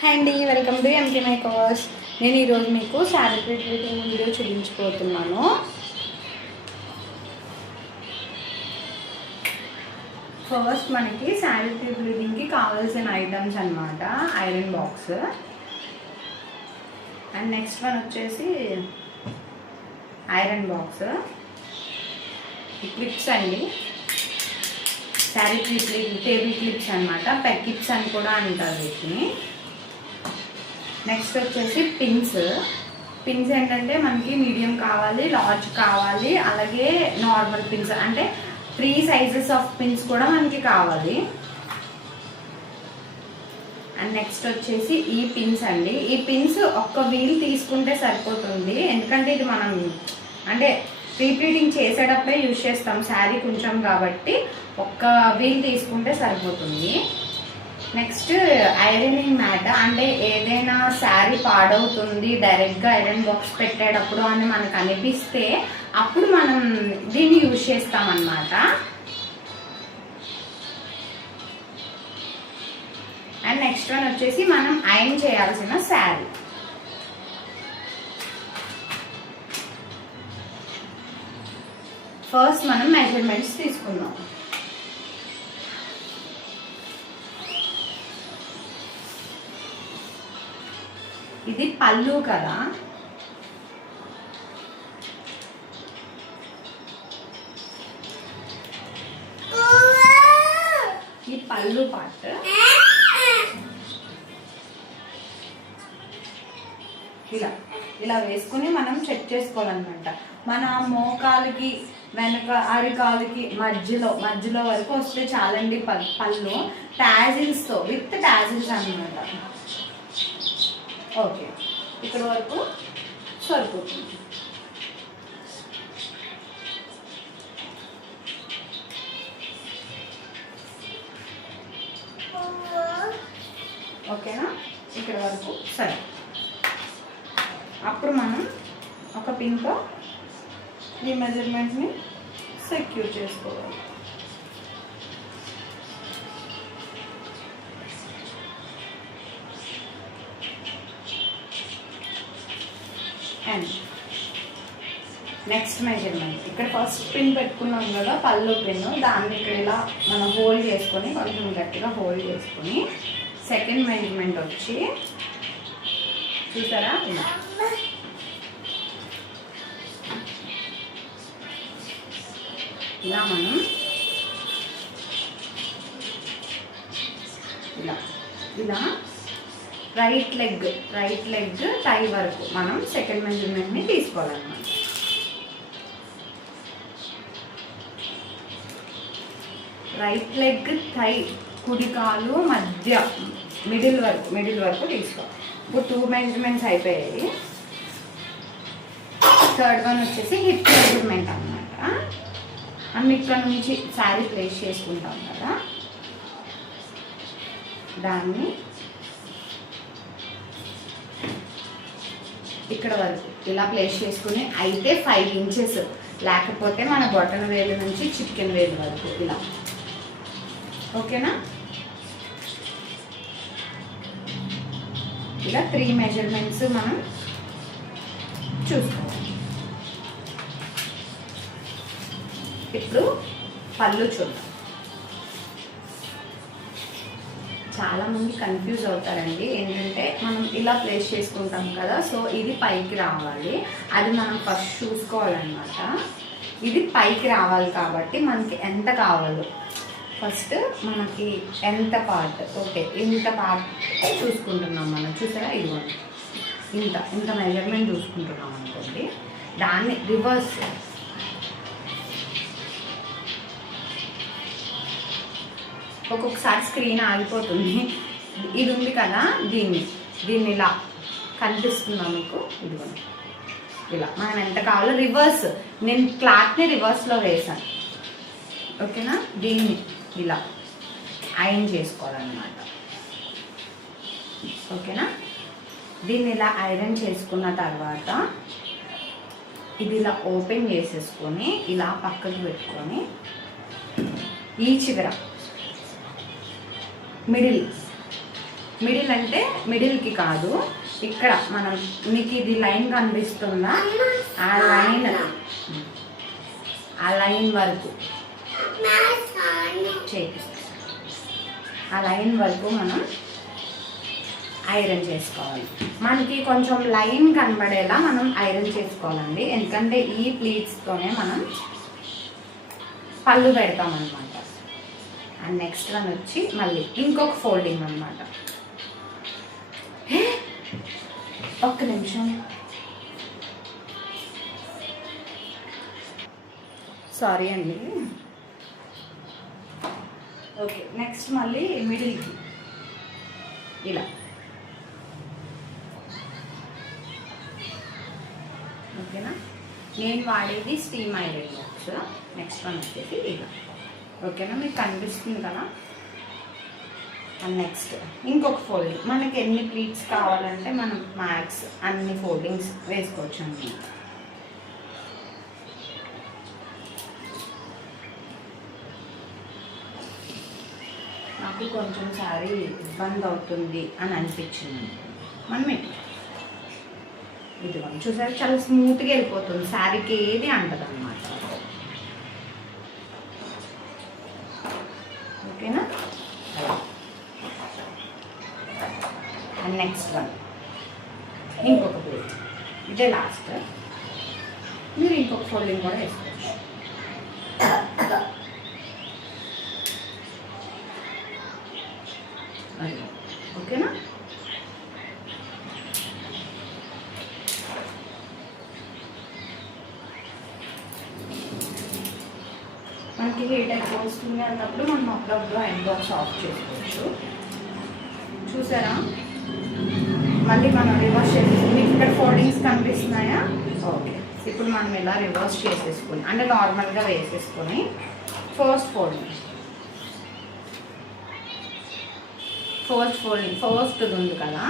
Hi అండి, welcome to MK makers. నేను ఈరోజు మీకు శారీ ప్రింటింగ్ వీడియో చూపించబోతున్నాను. ఫస్ట్ మనకి శారీ ప్రింటింగ్కి కావాల్సిన ఐటమ్స్ అన్నమాట. Iron box and next one వచ్చేసి ఐరన్ బాక్స్, క్లిప్స్ అండి, శారీ టేబుల్ క్లిప్స్ అనమాట. పెకిప్స్ అని కూడా అంటారు వీటిని. నెక్స్ట్ వచ్చేసి పిన్స్ ఏంటంటే మనకి మీడియం కావాలి, లార్జ్ కావాలి, అలాగే నార్మల్ పిన్స్ అంటే 3 సైజెస్ ఆఫ్ పిన్స్ కూడా మనకి కావాలి. అండ్ నెక్స్ట్ వచ్చేసి ఈ పిన్స్ అండి. ఈ పిన్స్ ఒక్క వీల్ తీసుకుంటే సరిపోతుంది, ఎందుకంటే ఇది మనం అంటే ప్రీప్లీటింగ్ చేసేటప్పుడే యూజ్ చేస్తాం శారీ కొంచెం కాబట్టి ఒక్క వీల్ తీసుకుంటే సరిపోతుంది. నెక్స్ట్ ఐరనింగ్ మ్యాట్, అంటే ఏదైనా శారీ పాడవుతుంది డైరెక్ట్గా ఐరన్ బాక్స్ పెట్టేటప్పుడు అని మనకు అనిపిస్తే అప్పుడు మనం దీన్ని యూజ్ చేస్తామన్నమాట. అండ్ నెక్స్ట్ వన్ వచ్చేసి మనం ఐరన్ చేయాల్సిన శారీ. ఫస్ట్ మనం మెజర్మెంట్స్ తీసుకుందాం. ఇది పళ్ళు కదా, ఈ పళ్ళు పార్ట్ ఇలా వేసుకుని మనం చెక్ చేసుకోవాలన్నమాట. మన మోకాలకి వెనక అరికాలకి మధ్యలో వరకు వస్తే చాలండి పళ్ళు, టాజిల్స్తో విత్ టాజిల్స్ అన్నమాట. ఓకే, ఇక్కడ వరకు సరిపోతుంది. ఓకేనా, ఇక్కడ వరకు సరే. అప్పుడు మనం ఒక పిన్తో ఈ మెజర్మెంట్ని సెక్యూర్ చేసుకోవాలి. అండ్ నెక్స్ట్ మెజర్మెంట్, ఇక్కడ ఫస్ట్ పిన్ పెట్టుకున్నాం కదా పళ్ళు పిన్, దాన్ని ఇక్కడ ఇలా మనం హోల్డ్ చేసుకొని కొంచెం గట్టిగా హోల్డ్ చేసుకొని సెకండ్ మెజర్మెంట్ వచ్చి చూసారా ఇలా మనం ఇలా రైట్ లెగ్ టై వరకు మనం సెకండ్ మెజర్మెంట్ని తీసుకోవాలన్నమాట. రైట్ లెగ్ టై కుడి కాలు మధ్య మిడిల్ వరకు తీసుకోవాలి. ఇప్పుడు 2 మెజర్మెంట్స్ అయిపోయాయి. థర్డ్ వన్ వచ్చేసి హిప్ మెజర్మెంట్ అన్నమాట. మనం ఇక్కడ నుంచి శారీ ప్లేస్ చేసుకుంటాం కదా, దాన్ని ఇక్కడ వరకు ఇలా ప్లేస్ చేసుకుని అయితే 5 ఇంచెస్, లేకపోతే మన బొటన వేలు నుంచి చికెన్ వేలు వరకు ఇలా. ఓకేనా, ఇలా 3 మెజర్మెంట్స్ మనం చూసుకోవాలి. ఇప్పుడు పళ్ళు చూద్దాం. చాలామంది కన్ఫ్యూజ్ అవుతారండి, ఏంటంటే మనం ఇలా ప్లేస్ చేసుకుంటాం కదా, సో ఇది పైకి రావాలి, అది మనం ఫస్ట్ చూసుకోవాలన్నమాట. ఇది పైకి రావాలి కాబట్టి మనకి ఎంత కావాలో ఫస్ట్ మనకి ఎంత పార్ట్, ఓకే ఇంత పార్ట్ చూసుకుంటున్నాం మనం. చూసారా, ఇదిగోండి ఇంత మెజర్మెంట్ చూసుకుంటున్నాం అనుకోండి, దాన్ని రివర్స్ ఒక్కొక్కసారి స్క్రీన్ ఆగిపోతుంది. ఇది ఉంది కదా, దీన్ని ఇలా కనిపిస్తుందా మీకు, ఇదిగోండి ఇలా మనం ఎంత కావాలో రివర్స్, నేను క్లాత్ని రివర్స్లో వేసాను. ఓకేనా, దీన్ని ఇలా ఐరన్ చేసుకోవాలన్నమాట. ఓకేనా, దీన్ని ఇలా ఐరన్ చేసుకున్న తర్వాత ఇది ఇలా ఓపెన్ చేసేసుకొని ఇలా పక్కకు పెట్టుకొని ఈ చివర మిడిల్ మిడిల్ అంటే మిడిల్కి కాదు, ఇక్కడ మనం మీకు ఇది లైన్ కనిపిస్తుందా, ఆ లైన్ వరకు ఆ లైన్ వరకు మనం ఐరన్ చేసుకోవాలి. మనకి కొంచెం లైన్ కనబడేలా మనం ఐరన్ చేసుకోవాలండి, ఎందుకంటే ఈ ప్లీట్స్తోనే మనం పళ్ళు పెడతామన్నమాట. అండ్ నెక్స్ట్ వన్ వచ్చి మళ్ళీ ఇంకొక ఫోల్డింగ్ అన్నమాట. ఒక్క నిమిషం, సారీ అండి. ఓకే, నెక్స్ట్ మళ్ళీ మిడిల్కి ఇలా, ఓకేనా. నేను వాడేది steam iron box. Next one వచ్చేసి ఇలా, ఓకేనా, మీకు కనిపిస్తుంది కదా. అండ్ నెక్స్ట్ ఇంకొక ఫోల్డింగ్, మనకి ఎన్ని ప్లీట్స్ కావాలంటే మనం మ్యాక్స్ అన్ని ఫోల్డింగ్స్ వేసుకోవచ్చు అన్నమాట. నాకు కొంచెం సారీ ఇబ్బంది అవుతుంది అని అనిపించింది. మనం ఇది చూసారు, చాలా స్మూత్గా వెళ్ళిపోతుంది, శారీకి ఏది అంటది అన్నమాట. ఓకేనా. అండ్ నెక్స్ట్ వన్ ఇంకొక ప్లేట్, ఇదే లాస్ట్. మీరు ఇంకొక ఫోల్డింగ్ కూడా వేసుకోవచ్చు. ఓకేనా. మనకి హీట్ ఎక్కువ వస్తుంది అన్నప్పుడు మనం అప్పుడప్పుడు హ్యాండ్ బాక్స్ ఆఫ్ చేసుకోవచ్చు. చూసారా, మళ్ళీ మనం రివర్స్ చేసేసి మీకు ఇక్కడ ఫోల్డింగ్స్ కనిపిస్తున్నాయా. ఓకే, ఇప్పుడు మనం ఇలా రివర్స్ చేసేసుకుని అంటే నార్మల్గా వేసేసుకొని ఫస్ట్ ఉంది కదా,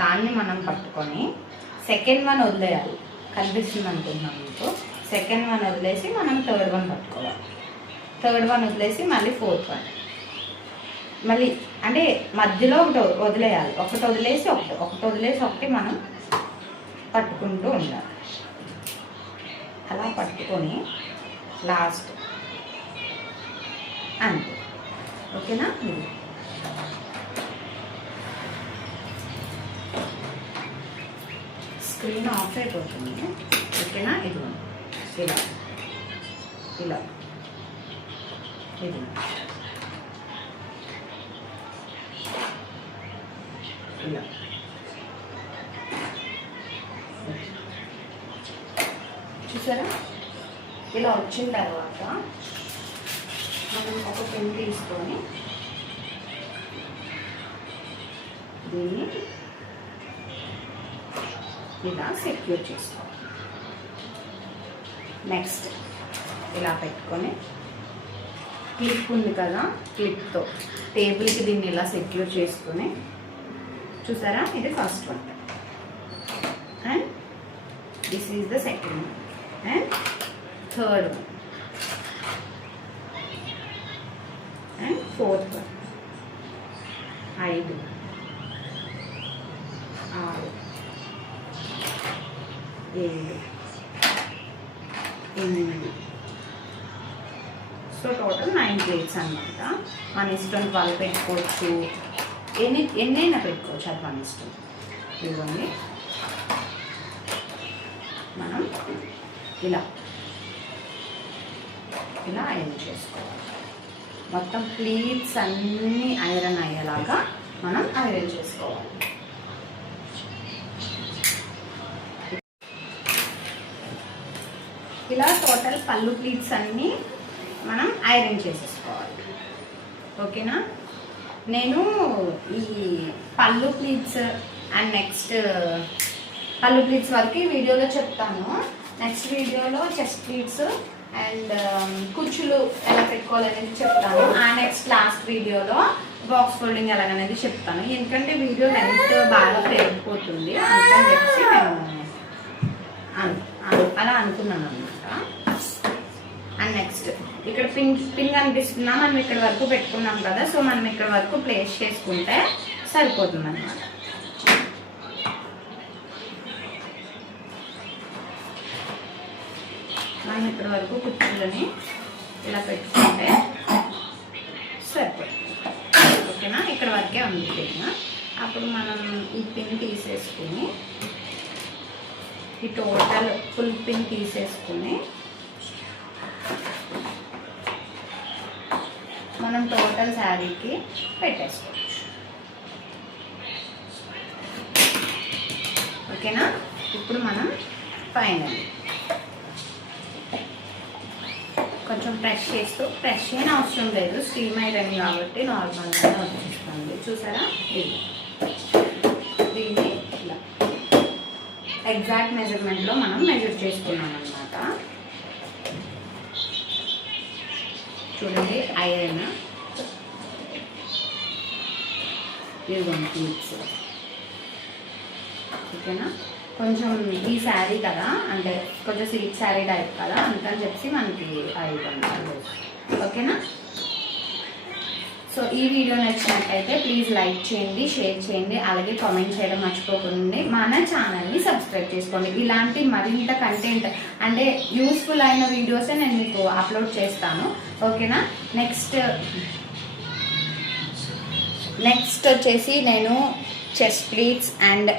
దాన్ని మనం పట్టుకొని సెకండ్ వన్ వదిలేయాలి. కనిపిస్తుంది అనుకుంటున్నాం మీకు. సెకండ్ వన్ వదిలేసి మనం థర్డ్ వన్ పట్టుకోవాలి. థర్డ్ వన్ వదిలేసి మళ్ళీ ఫోర్త్ వన్, మళ్ళీ అంటే మధ్యలో ఒకటి వదిలేయాలి. ఒకటి వదిలేసి ఒకటి మనం పట్టుకుంటూ ఉండాలి. అలా పట్టుకొని లాస్ట్ అంతే. ఓకేనా. స్క్రీన్ ఆఫ్ అయిపోతుంది. ఓకేనా. ఇది ఇలా ఇలా ఇది ఇలా చూసారా. ఇలా వచ్చిన తర్వాత మనం ఒక పెన్ తీసుకొని దీన్ని ఇలా సెక్యూర్ చేసుకోవాలి. నెక్స్ట్ ఇలా పెట్టుకొని క్లిప్ ఉంది కదా, క్లిప్తో టేబుల్కి దీన్ని ఇలా సెక్యూర్ చేసుకొని, చూసారా, ఇది first one and this is the second one and third one and fourth one. 5 6 7 8. So total 9 plates అన్నమాట. మన ఇష్టం 12 పెట్టుకోవచ్చు, ఎన్నైనా పెట్టుకోవచ్చు, అది మన ఇష్టం. ఇవ్వండి, మనం ఇలా ఐరన్ చేసుకోవాలి. మొత్తం ప్లేట్స్ అన్నీ ఐరన్ అయ్యేలాగా మనం ఐరన్ చేసుకోవాలి. ఇలా టోటల్ పళ్ళు ప్లీట్స్ అన్నీ మనం ఐరన్ చేసేసుకోవాలి. ఓకేనా. నేను ఈ పళ్ళు ప్లీట్స్ అండ్ నెక్స్ట్ పళ్ళు ప్లీట్స్ వరకు ఈ వీడియోలో చెప్తాను. నెక్స్ట్ వీడియోలో చెస్ట్ ప్లీట్స్ అండ్ కుచ్చులు ఎలా పెట్టుకోవాలనేది చెప్తాను. ఆ నెక్స్ట్ లాస్ట్ వీడియోలో బాక్స్ ఫోల్డింగ్ ఎలాగనేది చెప్తాను. ఎందుకంటే వీడియో లెంత్ బాగా పెరిగిపోతుంది, అందుకని చెప్పి నేను అలా అనుకున్నాను అనమాట. అండ్ నెక్స్ట్ ఇక్కడ పిన్ కనిపిస్తున్నా, మనం ఇక్కడ వరకు పెట్టుకున్నాం కదా, సో మనం ఇక్కడ వరకు ప్లేస్ చేసుకుంటే సరిపోతుంది అన్నమాట. మనం ఇప్పటి వరకు కుర్చీలని ఇలా పెట్టుకుంటే సరిపోతుంది. ఓకేనా, ఇక్కడ వరకే ఉంది పిన్. అప్పుడు మనం ఈ పిన్ తీసేసుకుని ఈ టోటల్ ఫుల్ పిన్ తీసేసుకుని మనం టోటల్ శారీకి పెట్టేసుకోవచ్చు. ఓకేనా, ఇప్పుడు మనం ఫైనల్ కొంచెం ప్రెస్ చేస్తూ, ప్రెస్ చేయని అవసరం లేదు, స్టీమ్ ఐరన్ కాబట్టి నార్మల్గానే వచ్చేస్తుంది. చూసారా, దీన్ని ఇలా ఎగ్జాక్ట్ మెజర్మెంట్లో మనం మెజర్ చేసుకున్నాం అన్నమాట. చూడండి, ఐరన్ ఇదిగోండి క్లిప్స్. ఓకేనా, కొంచెం ఈ శారీ కదా, అంటే కొంచెం సిల్క్ శారీ టైప్ కదా, అందుకని చెప్పి మనకి ఇవ్వండి. ఓకేనా, సో ఈ వీడియో నచ్చినట్టయితే ప్లీజ్ లైక్ చేయండి, షేర్ చేయండి, అలాగే కామెంట్ చేయడం మర్చిపోకండి. మన ఛానల్ని సబ్స్క్రైబ్ చేసుకోండి. ఇలాంటి మరింత కంటెంట్ అంటే యూస్ఫుల్ అయిన వీడియోసే నేను మీకు అప్లోడ్ చేస్తాను. ఓకేనా, నెక్స్ట్ వచ్చేసి నేను చెస్ట్ ప్లీట్స్ అండ్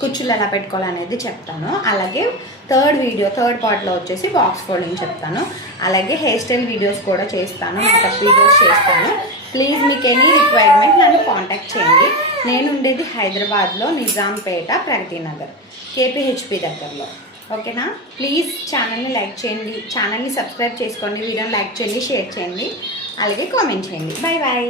కుచ్చులు ఎలా పెట్టుకోవాలనేది చెప్తాను. అలాగే థర్డ్ పార్ట్లో వచ్చేసి బాక్స్ ఫోల్డింగ్ చెప్తాను. అలాగే హెయిర్ స్టైల్ వీడియోస్ కూడా చేస్తాను, మేకప్ వీడియోస్ చేస్తాను. ప్లీజ్ మీకు ఎనీ రిక్వైర్మెంట్ నన్ను కాంటాక్ట్ చేయండి. నేను ఉండేది హైదరాబాద్లో నిజాంపేట, ప్రగతి నగర్, KPHP దగ్గరలో. ఓకేనా, ప్లీజ్ ఛానల్ని లైక్ చేయండి, ఛానల్ని సబ్స్క్రైబ్ చేసుకోండి, వీడియోని లైక్ చేయండి, షేర్ చేయండి, అలాగే కామెంట్ చేయండి. Bye bye.